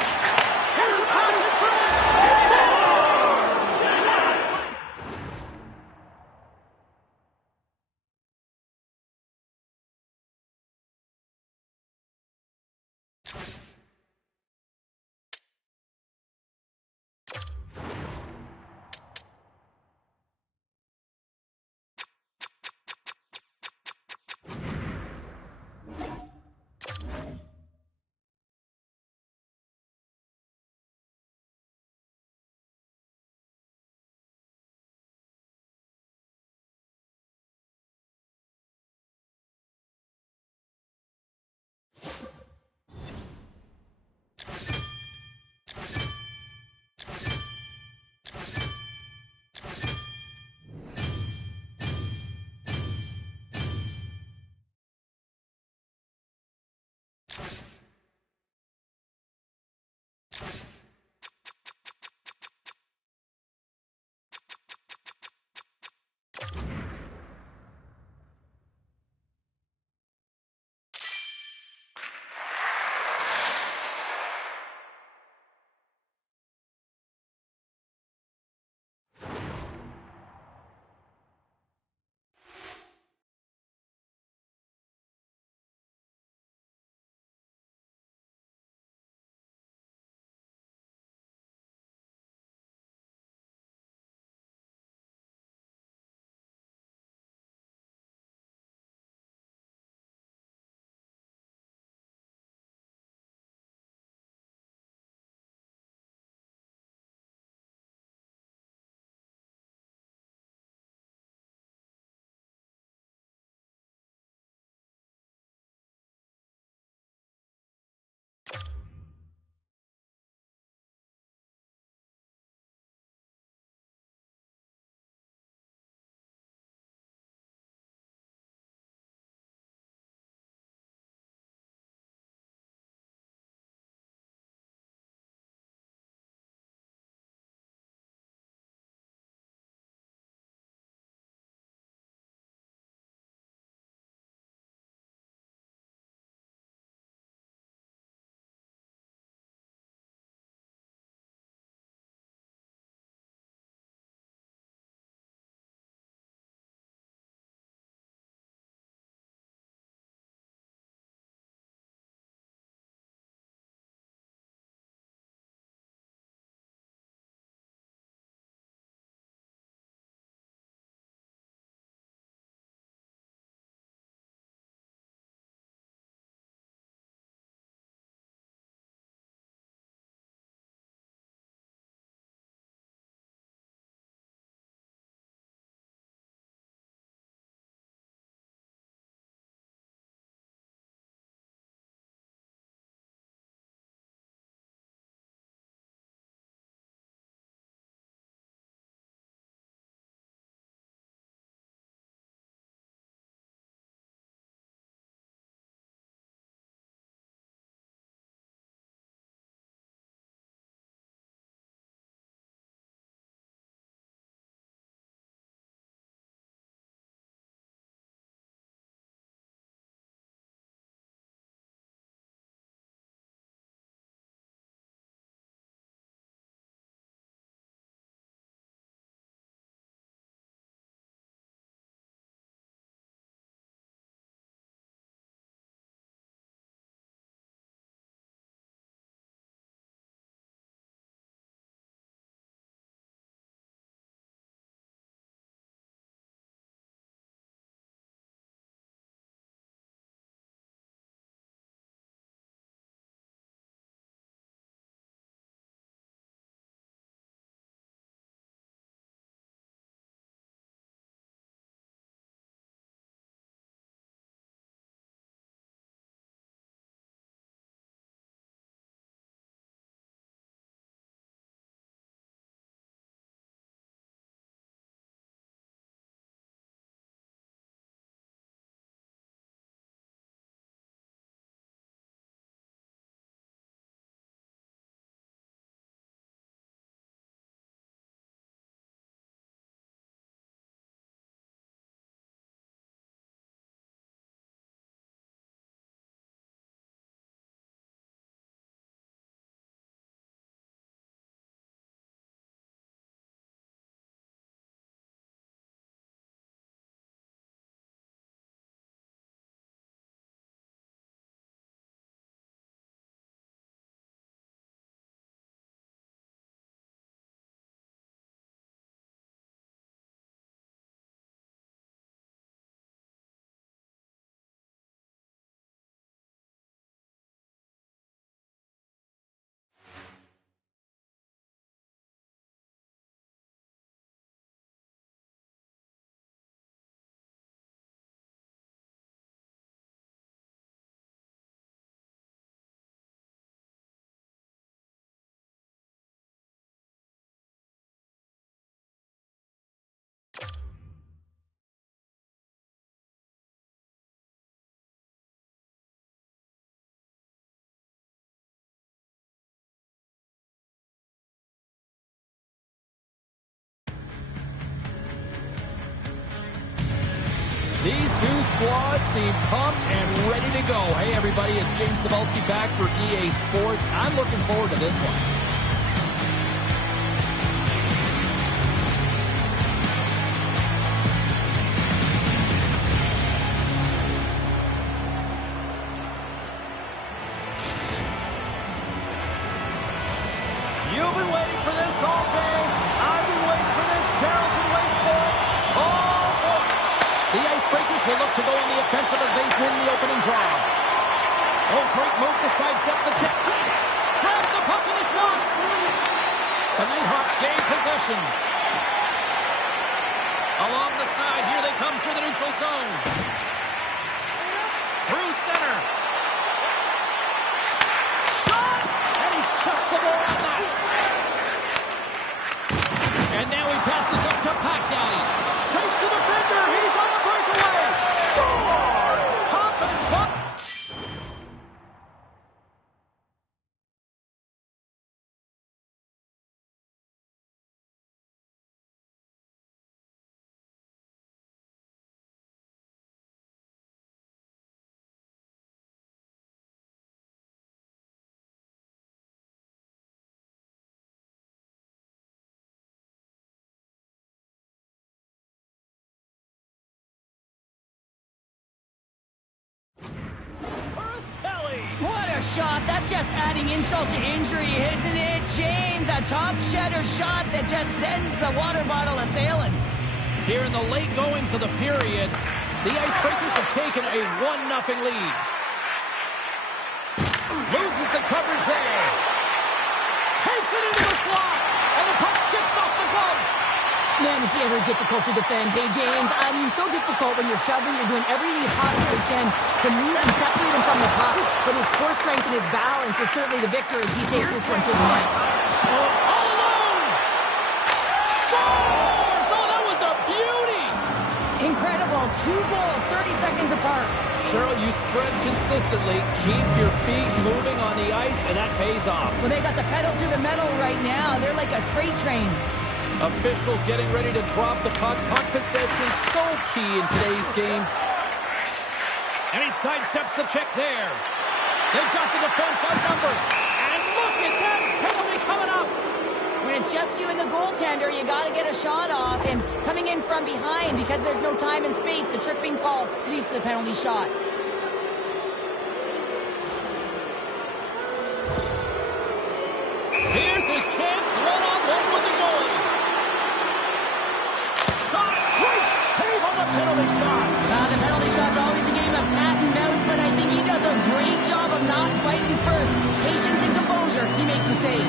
Here's a pass in front. He scores! These two squads seem pumped and ready to go. Hey, everybody, it's James Cebulski back for EA Sports. I'm looking forward to this one. You've been waiting for this all day. I've been waiting for this. Cheryl's been waiting for it. Oh, boy. The Icebreakers will look to go on the offensive as they win the opening draw. Oh, great move to sidestep the check. Grabs the puck in the slot. The Nighthawks gain possession. Along the side, here they come through the neutral zone. Through center. Shot! And he shuts the ball on that. And now he passes up to Pack Daddy. Shakes the defender. He's on a breakaway. Scores! Pop and pop. What a shot. That's just adding insult to injury, isn't it, James? A top cheddar shot that just sends the water bottle a-sailing. Here in the late goings of the period, the Icebreakers have taken a 1-0 lead. Loses the coverage there. Takes it into the slot, and the puck skips off the glove. Man, is he ever difficult to defend. Hey, James, I mean, so difficult when you're shoving, you're doing everything you possibly can to move and separate him from the puck. But his core strength and his balance is certainly the victor as he takes this one to the net. All alone! Scores! Oh, that was a beauty! Incredible. 2 goals, 30 seconds apart. Cheryl, you stress consistently, keep your feet moving on the ice, and that pays off. Well, they got the pedal to the metal right now. They're like a freight train. Officials getting ready to drop the puck. Puck possession so key in today's game. And he sidesteps the check there. They've got the defense outnumbered. And look at that penalty coming up. When it's just you and the goaltender, you got to get a shot off. And coming in from behind, because there's no time and space, the tripping call leads to the penalty shot. Here's his chance, one-on-one with the goalie. Shot, great save on the penalty shot. The penalty shot's always a game of cat and mouse, but I think he does a great job of not fighting first. Patience and composure, he makes the save.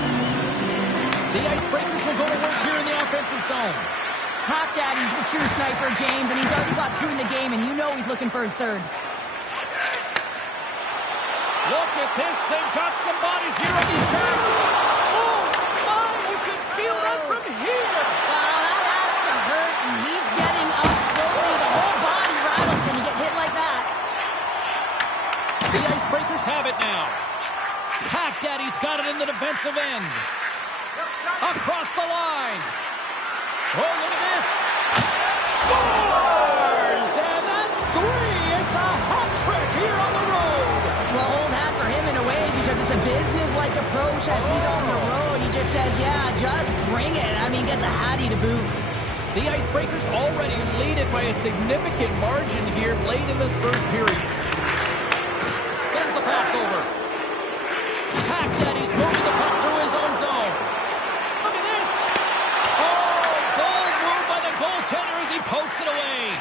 The Icebreakers will go to work here in the offensive zone. Pack Daddy's the true sniper, James, and he's already got 2 in the game, and you know he's looking for his 3rd. Look at this, they've got some bodies here on the attack. Oh, my, you can feel that from here. Wow, that has to hurt, and he's getting up slowly. The whole body rattles when you get hit like that. The Icebreakers have it now. Pack Daddy's got it in the defensive end. Across the line. Oh, look at this. Scores! And that's 3. It's a hat trick here on the road. Well, old hat for him in a way because it's a business-like approach as he's on the road. He just says, yeah, just bring it. I mean, gets a hattie to boot. The Icebreakers already lead it by a significant margin here late in this first period. Sends the pass over. Pack Daddy's moving the puck through his own zone. Look at this. Oh, bold move by the goaltender as he pokes it away.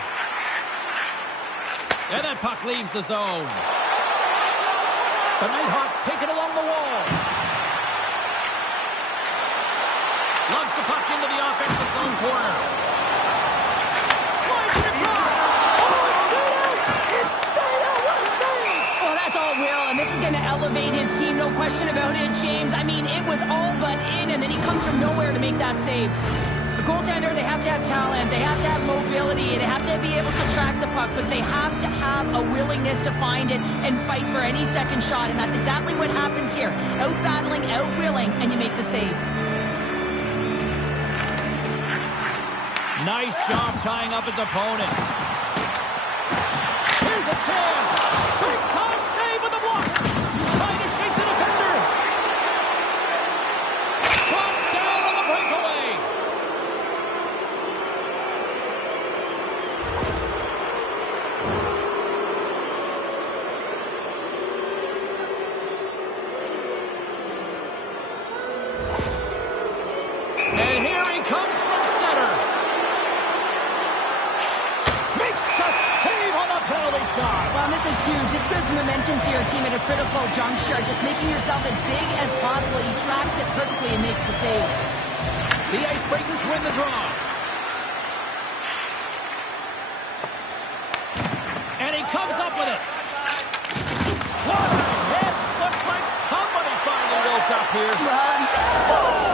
And that puck leaves the zone. The Nighthawks take it along the wall. Lugs the puck into the offensive zone corner. Slides it across. Oh, it stayed out. It stayed out. What a save. Well, that's all Will, and this is going to elevate his team, no question about it, James. I mean, it was all but in, and then he comes from nowhere to make that save. The goaltender, they have to have talent, they have to have mobility, they have to be able to track the puck, but they have to have a willingness to find it and fight for any second shot, and that's exactly what happens here. Out-battling, out-willing, and you make the save. Nice job tying up his opponent. a chance. Big-time save with the block. Trying to shake the defender. Brought down on the breakaway. And here he comes from center. Makes a save on the penalty shot. Well, this is huge. This gives momentum to your team at a critical juncture. Just making yourself as big as possible. He tracks it perfectly and makes the save. The Icebreakers win the draw. And he comes up with it. What a hit. Looks like somebody finally woke up here. Stop!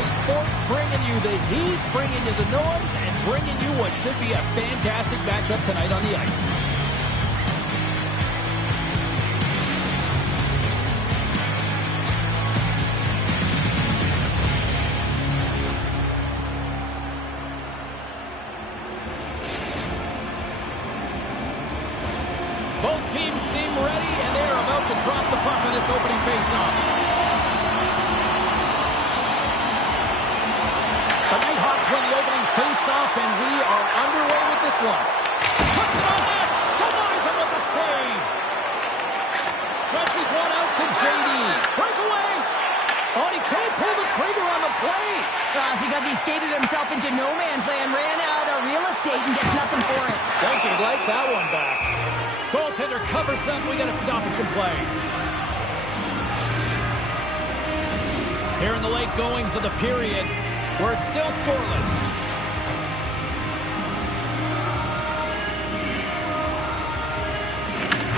EA Sports, bringing you the heat, bringing you the noise, and bringing you what should be a fantastic matchup tonight on the ice. Both teams seem ready, and they are about to drop the puck on this opening faceoff. The Nighthawks win the opening faceoff, and we are underway with this one. Puts it on net. Denies him with the save. Stretches one out to JD. Breakaway. Oh, he can't pull the trigger on the play. Because he skated himself into no man's land, ran out of real estate, and gets nothing for it. Think he'd like that one back. Goaltender covers up. We got a stoppage in play. Here in the late goings of the period, we're still scoreless.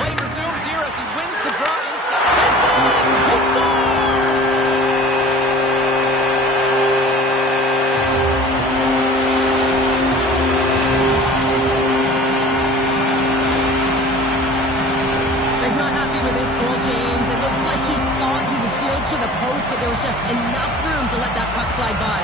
Play resumes here as he wins the draw inside. He scores! To the post, but there was just enough room to let that puck slide by.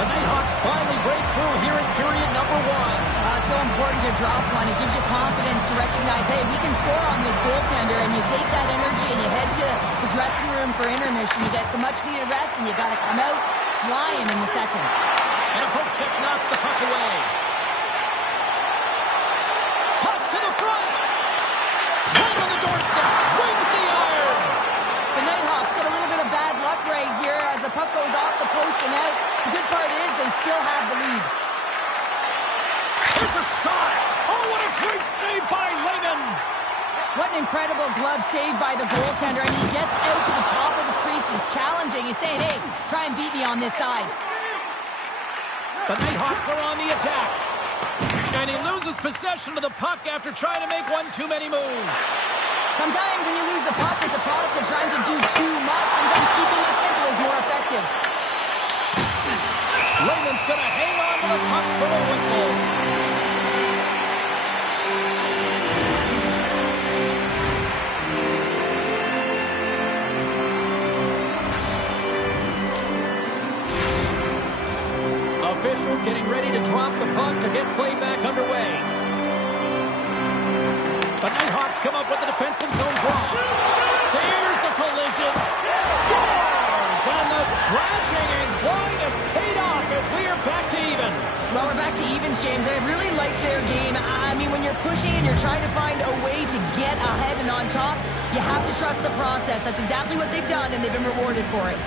The Nighthawks finally break through here in period number one. It's so important to drop one. It gives you confidence to recognize, hey, we can score on this goaltender, and you take that energy and you head to the dressing room for intermission. You get some much-needed rest, and you got to come out flying in the second. And a poke check knocks the puck away. Toss to the front. Right on the doorstep. Rings the iron. The Nighthawks get a little bit of bad luck right here as the puck goes off the post and out. The good part is they still have the lead. There's a shot. Oh, what a great save by Lehman. What an incredible glove save by the goaltender. I mean, he gets out to the top of his crease. He's challenging. He's saying, hey, try and beat me on this side. The Nighthawks are on the attack. And he loses possession of the puck after trying to make one too many moves. Sometimes when you lose the puck, it's a product of trying to do too much. Sometimes keeping it simple is more effective. Lehman's going to hang on to the puck for a whistle. Officials getting ready to drop the puck to get play back underway. The Nighthawks come up with the defensive zone draw. There's a collision. Scores! And the scratching and clawing has paid off as we are back to even. Well, we're back to evens, James. I really like their game. I mean, when you're pushing and you're trying to find a way to get ahead and on top, you have to trust the process. That's exactly what they've done, and they've been rewarded for it.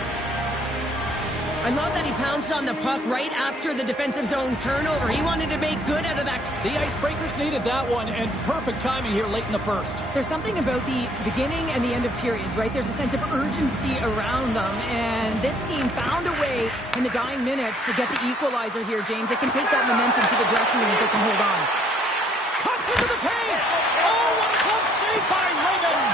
I love that he pounced on the puck right after the defensive zone turnover. He wanted to make good out of that. The Icebreakers needed that one, and perfect timing here late in the first. There's something about the beginning and the end of periods, right? There's a sense of urgency around them, and this team found a way in the dying minutes to get the equalizer here, James. They can take that momentum to the dressing room if they can hold on. Cuts into the paint! Oh, what a close save by Lehman!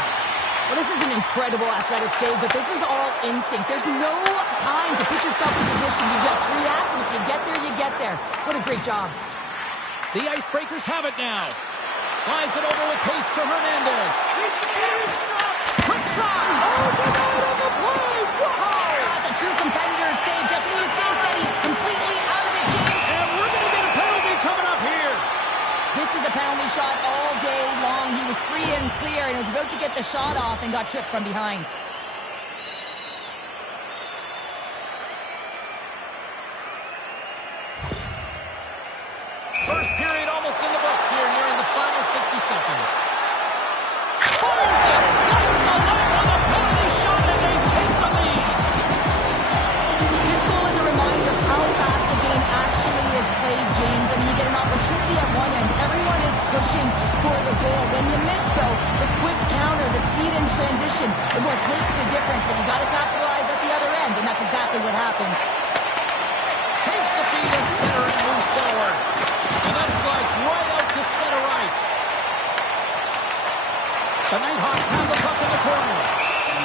Well, this is an incredible athletic save, but this is all instinct. There's no time to put yourself in position. You just react, and if you get there, you get there. What a great job. The Icebreakers have it now. Slides it over with pace to Hernandez. Quick shot! Oh, denied on the play! Wow! That's a true competitor's save. Just when you think that he's completely out of it, James. And we're going to get a penalty coming up here. This is a penalty shot all day long. He was free and clear and was about to get the shot off and got tripped from behind. First period almost in the books here, nearing the final 60 seconds. Fires it! Lights the light on the penalty shot, and they take the lead. This goal is a reminder of how fast the game actually is played, James. I mean, you get an opportunity at one end. Everyone is pushing for the goal. When you miss, though, the quick counter, the speed in transition, it what makes the difference. But you got to capitalize at the other end, and that's exactly what happens. Takes the feed in center and moves forward. And that slides right out to center ice. The Nighthawks have the puck in the corner.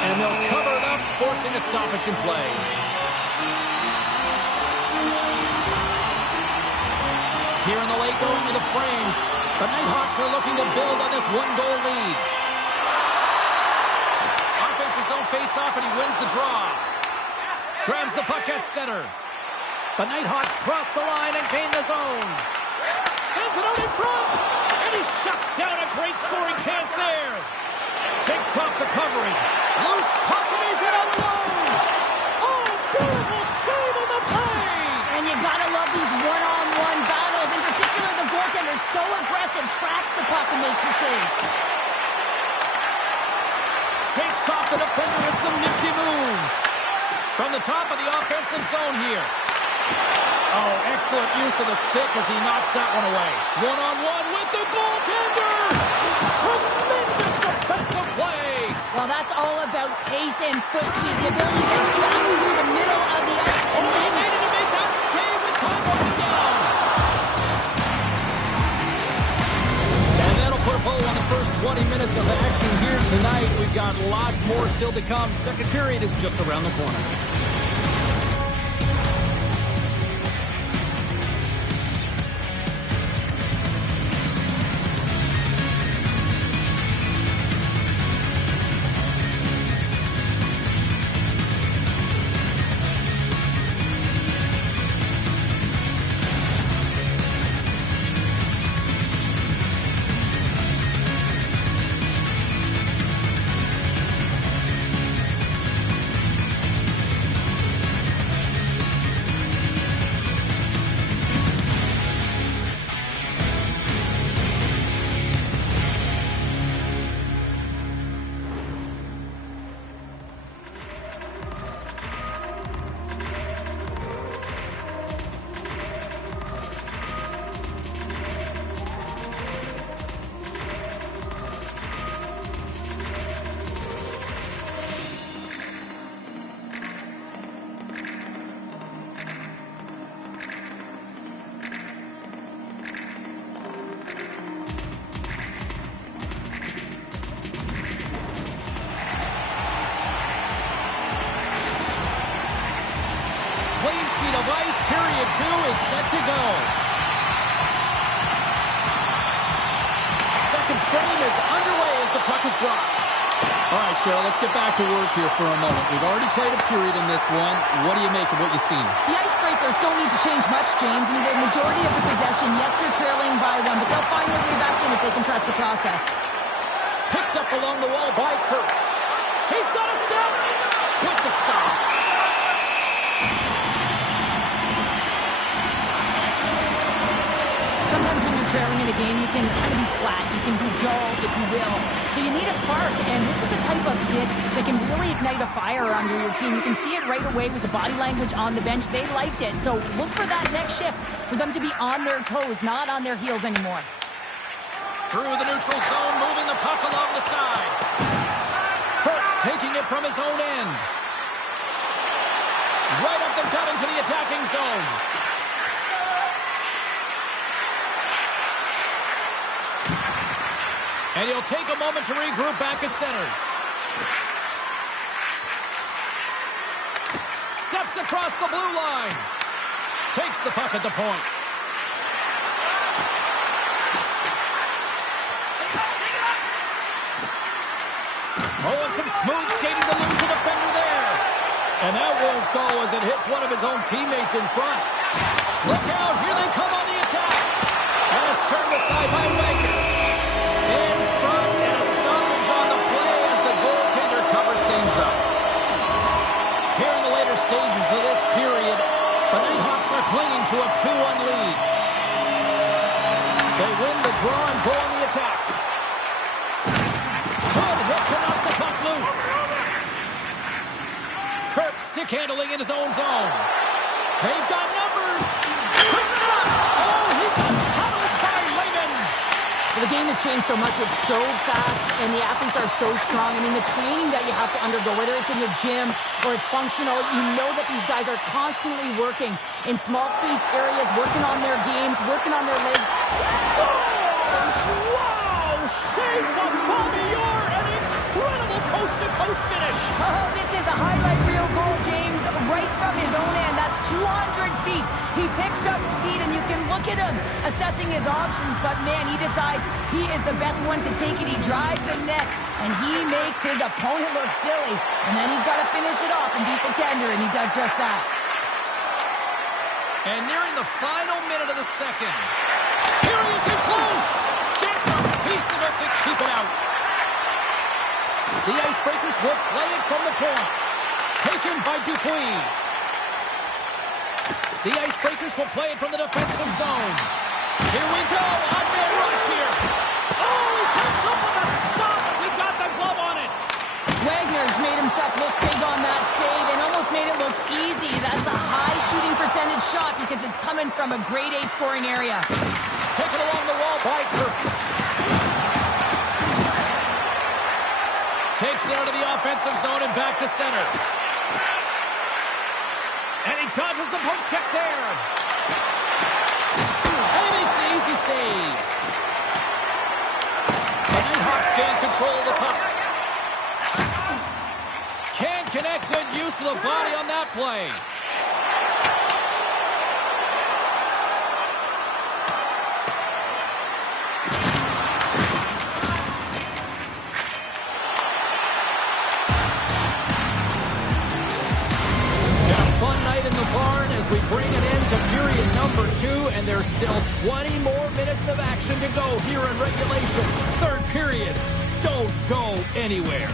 And they'll cover it up, forcing a stoppage in play. Here in the late going to the frame. The Nighthawks are looking to build on this one-goal lead. Offenses zone face-off, and he wins the draw. Grabs the puck at center. The Nighthawks cross the line and gain the zone. Sends it out in front. And he shuts down a great scoring chance there. Shakes off the coverage. Loose puck, and he's in alone. Oh, beautiful save on the play. And you gotta love these one-on-one battles. In particular, the goaltender so aggressive, tracks the puck and makes the save. Shakes off the defender with some nifty moves. From the top of the offensive zone here. Oh, excellent use of the stick as he knocks that one away. One-on-one with the goaltender. Tremendous defensive play. Well, that's all about pace and foot speed. The ability to get back through the middle of the ice. And he needed to make that save with time running down. And that'll put a bow on the first 20 minutes of action here tonight. We've got lots more still to come. Second period is just around the corner. Period 2 is set to go. Second frame is underway as the puck is dropped. All right, Cheryl, let's get back to work here for a moment. We've already played a period in this one. What do you make of what you've seen? The Icebreakers don't need to change much, James. I mean, the majority of the possession, yes, they're trailing by one, but they'll find their way back in if they can trust the process. Picked up along the wall by Kirk. He's got a step with the stop. Sometimes when you're trailing in a game, you can kind of be flat. You can be dull, if you will. So you need a spark, and this is a type of hit that can really ignite a fire under your team. You can see it right away with the body language on the bench. They liked it. So look for that next shift, for them to be on their toes, not on their heels anymore. Through the neutral zone, moving the puck along the side. Kirk's taking it from his own end. Right up the gut into the attacking zone. And he'll take a moment to regroup back at center. Steps across the blue line. Takes the puck at the point. Oh, and some smooth skating to lose the defender there. And that won't go as it hits one of his own teammates in front. Look out, here they come on the attack. And it's turned aside by Wagner. In front, and a stoppage on the play as the goaltender covers things up. Here in the later stages of this period, the Nighthawks are clinging to a 2-1 lead. They win the draw and go on the attack. Good hit to knock the puck loose. Kirk stick handling in his own zone. They've got numbers. Quick shot. Oh, he got paddled by Lehman. The game has changed so much. It's so fast, and the athletes are so strong. I mean, the training that you have to undergo, whether it's in your gym or it's functional, you know that these guys are constantly working in small space areas, working on their games, working on their legs. Stars! Wow! Shades of Bobby Orr, an incredible coast-to-coast finish. Oh, this is a highlight reel goal, James, right from his own end. That's 200 feet. He picks up speed, and you can look at him assessing his options, but man, he decides he is the best one to take it. He drives the net, and he makes his opponent look silly, and then he's got to finish it off and beat the tender, and he does just that. And nearing the final minute of the second. Here he is in close. Gets a piece of it to keep it out. The Icebreakers will play it from the point. Taken by Dupuis. The Icebreakers will play it from the defensive zone. Here we go. On man rush here. Oh, he comes up with a stop as he got the glove on it. Wagner's made himself look big on that save and almost made it look easy. That's a high shooting percentage shot because it's coming from a grade A scoring area. Taken along the wall by Turpin. Takes it out of the offensive zone and back to center. And he dodges the poke check there. And he makes the easy save. The Nighthawks gain control of the puck. Can't connect. Good use of the body on that play. In the barn as we bring an end to period number 2, and there's still 20 more minutes of action to go here in regulation. Third period. Don't go anywhere.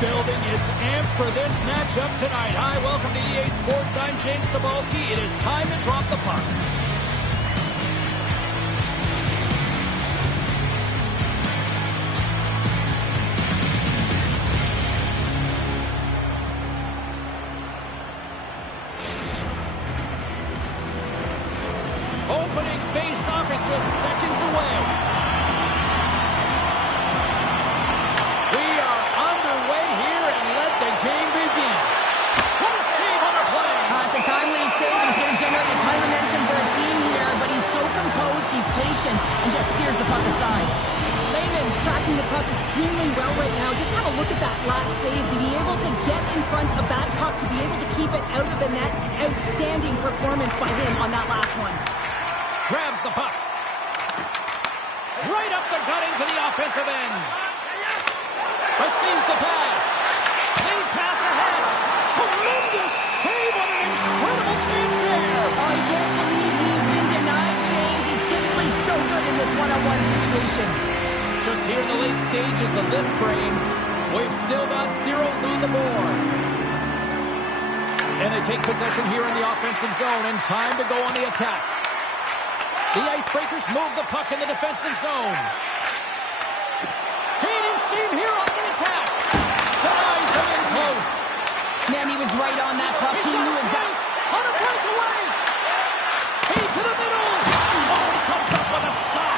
building is amped for this matchup tonight. Hi, welcome to EA Sports. I'm James Cebulski. It is time to drop the puck. Opening face-off is just seconds away. We are underway here, and let the game begin. What a save on the play. It's a timely save, and he's going to generate a ton of momentum for his team here, but he's so composed, he's patient, and just steers the puck aside. Lehman's tracking the puck extremely well right now. Just have a look at that last save. To be able to get in front of that puck, to be able to keep it out of the net, outstanding performance by him on that last one. Grabs the puck. Right up the gut into the offensive end. Receives the pass. Clean pass ahead. Tremendous save on an incredible chance there. Oh, you can't believe he's been denied, James. He's typically so good in this one-on-one situation. Just here in the late stages of this frame, we've still got zeros on the board. And they take possession here in the offensive zone, and time to go on the attack. The Icebreakers move the puck in the defensive zone. Gaining steam here on the attack. Denies him in close. Man, he was right on that puck. He knew exactly. On a breakaway. He to the middle. Oh, he comes up with a stop.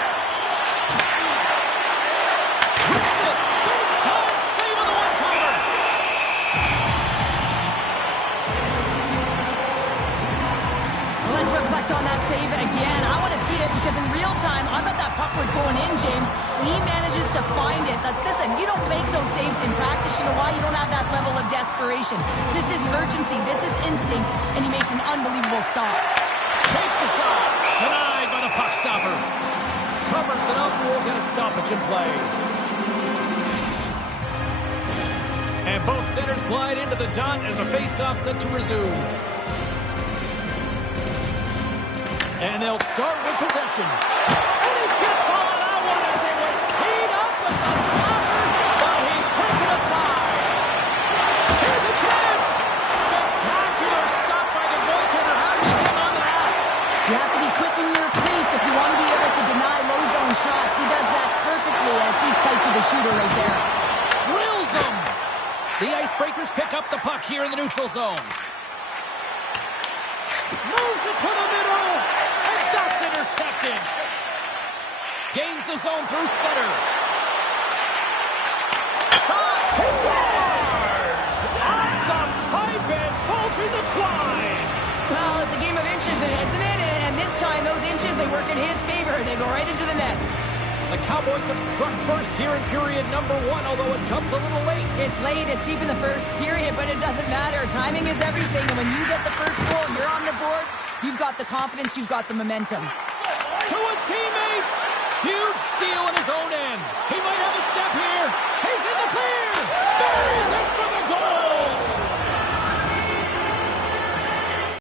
Hits it. Big time save on the one-timer. Let's reflect on that save again. I want to see it because in real time, I thought that puck was going in, James. He manages to find it. Listen, you don't make those saves in practice. You know why? You don't have that level of desperation. This is urgency. This is instincts, and he makes an unbelievable stop. Takes a shot. Denied by the puck stopper. Covers it up. We'll get a stoppage in play. And both centers glide into the dot as a face-off set to resume. And they'll start with possession. And he gets all of that one as it was teed up with the stopper, but he puts it aside. Here's a chance. Spectacular stop by the goaltender. How do you get on that? You have to be quick in your crease if you want to be able to deny low zone shots. He does that perfectly as he's tight to the shooter right there. Drills them. The Icebreakers pick up the puck here in the neutral zone. Moves it to the middle. And that's intercepted. Gains the zone through center. Shot. He scores. Off the pipe and bulging the twine. Well, it's a game of inches, isn't it? And this time, those inches, they work in his favor. They go right into the net. The Cowboys have struck first here in period number 1, although it comes a little late. It's late, it's deep in the first period, but it doesn't matter. Timing is everything, and when you get the first goal, you're on the board, you've got the confidence, you've got the momentum. To his teammate! Huge steal in his own